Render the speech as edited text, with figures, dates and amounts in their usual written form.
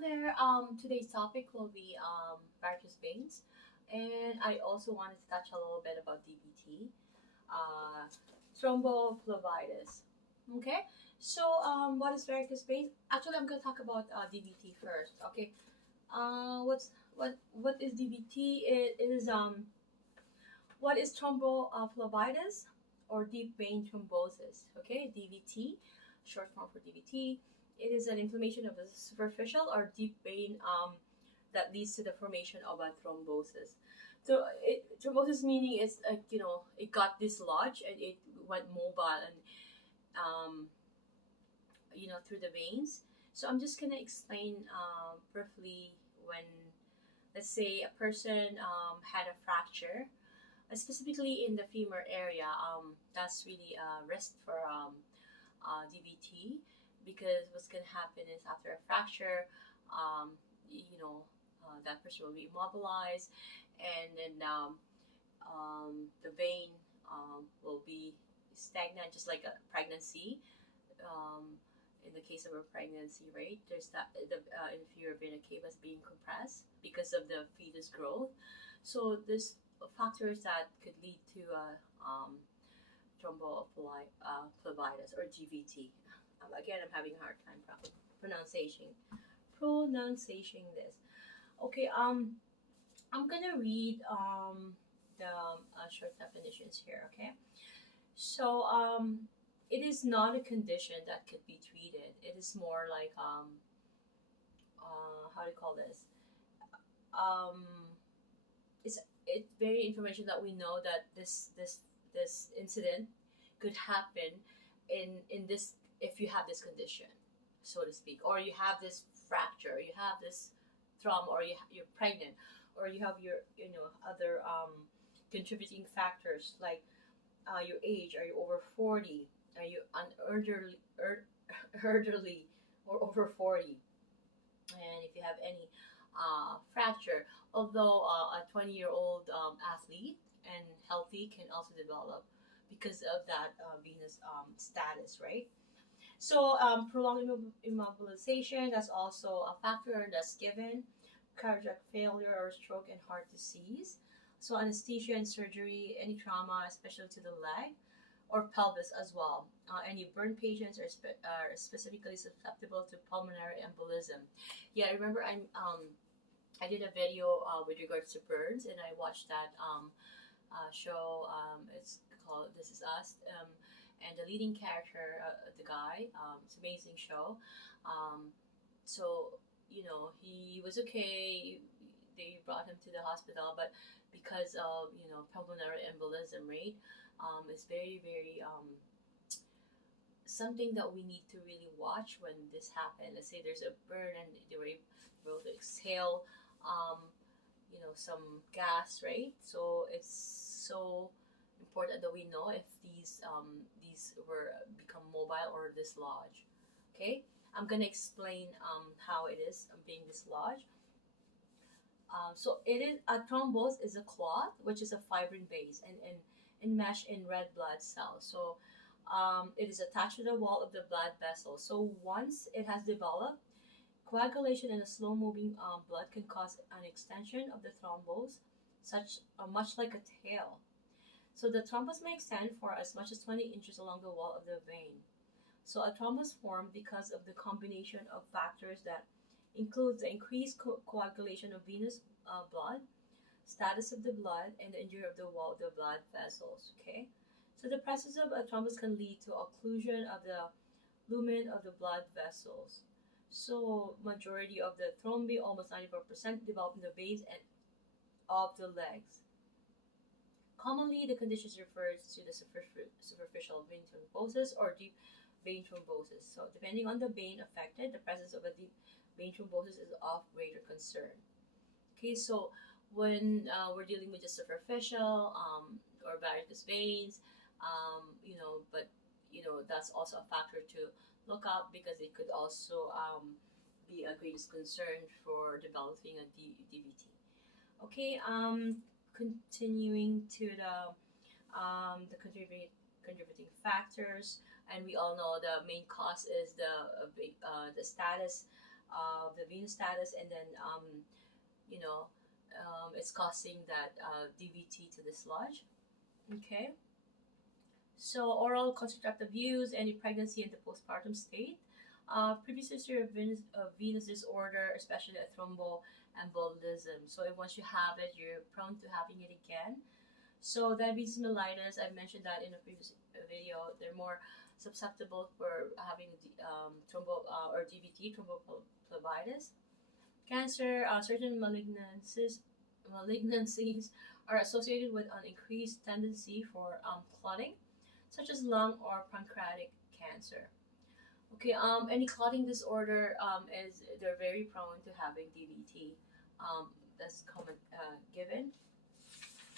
there. Today's topic will be varicose veins, and I also wanted to touch a little bit about DVT, uh, thrombophlebitis. Okay, so what is varicose veins? Actually, I'm gonna talk about DVT first. Okay, what is DVT? It is what is thrombophlebitis or deep vein thrombosis? Okay, DVT, short form for DVT. It is an inflammation of the superficial or deep vein that leads to the formation of a thrombosis. So thrombosis meaning is it got dislodged and it went mobile and um, through the veins. So I'm just gonna explain briefly when, let's say, a person had a fracture, specifically in the femur area. That's really a risk for DVT, because what's gonna happen is after a fracture, um, that person will be immobilized, and then the vein will be stagnant, just like a pregnancy. Um, in the case of a pregnancy, right? There's the inferior vena cava is being compressed because of the fetus growth. So there's factors that could lead to thrombophlebitis or GVT. Again, I'm having a hard time pronouncing this. Okay, I'm gonna read the short definitions here. Okay, so it is not a condition that could be treated. It is more like how do you call this? Um, it's very information that we know that this incident could happen in this, if you have this condition, so to speak, or you have this fracture, you have this trauma, or you're pregnant, or you have your other contributing factors like your age. Are you over 40? Are you elderly or over 40? And if you have any fracture, although a 20-year-old athlete and healthy can also develop because of that venous status, right? So prolonged immobilization, that's also a factor that's given. Cardiac failure or stroke and heart disease. So anesthesia and surgery, any trauma, especially to the leg or pelvis as well. Any burn patients are specifically susceptible to pulmonary embolism. Yeah, I remember I did a video with regards to burns, and I watched that show. It's called This Is Us. And the leading character, the guy, it's an amazing show. So he was okay. They brought him to the hospital, but because of pulmonary embolism, right? It's very very something that we need to really watch when this happened. Let's say there's a burn and they were able to exhale, some gas, right? So it's so important that we know if these were become mobile or dislodged. Okay, I'm gonna explain how it is being dislodged. So it is a thrombus is a clot, which is a fibrin base and enmeshed in red blood cells. So it is attached to the wall of the blood vessel. So once it has developed, coagulation in a slow-moving blood can cause an extension of the thrombus, much like a tail. So the thrombus may extend for as much as 20 inches along the wall of the vein. So a thrombus formed because of the combination of factors that includes the increased coagulation of venous blood, status of the blood, and the injury of the wall of the blood vessels. Okay, so the presence of a thrombus can lead to occlusion of the lumen of the blood vessels. So majority of the thrombi, almost 94%, develop in the base and of the legs. Commonly, the condition refers to the superficial vein thrombosis or deep vein thrombosis. So, depending on the vein affected, the presence of a deep vein thrombosis is of greater concern. Okay, so when we're dealing with the superficial or varicose veins, but that's also a factor to look out, because it could also be a greatest concern for developing a DVT. Okay, continuing to the contributing factors, and we all know the main cause is the status the venous status, and then you know, it's causing that DVT to dislodge. Okay. So oral contraceptive use, any pregnancy in the postpartum state, previous history of venous disorder, especially a thromboembolism. So if once you have it, you're prone to having it again. So diabetes mellitus, I mentioned that in a previous video, they're more susceptible for having thrombo or DVT, thrombophlebitis. Cancer, certain malignancies are associated with an increased tendency for clotting, such as lung or pancreatic cancer. Okay, any clotting disorder is they're very prone to having DVT. That's common given.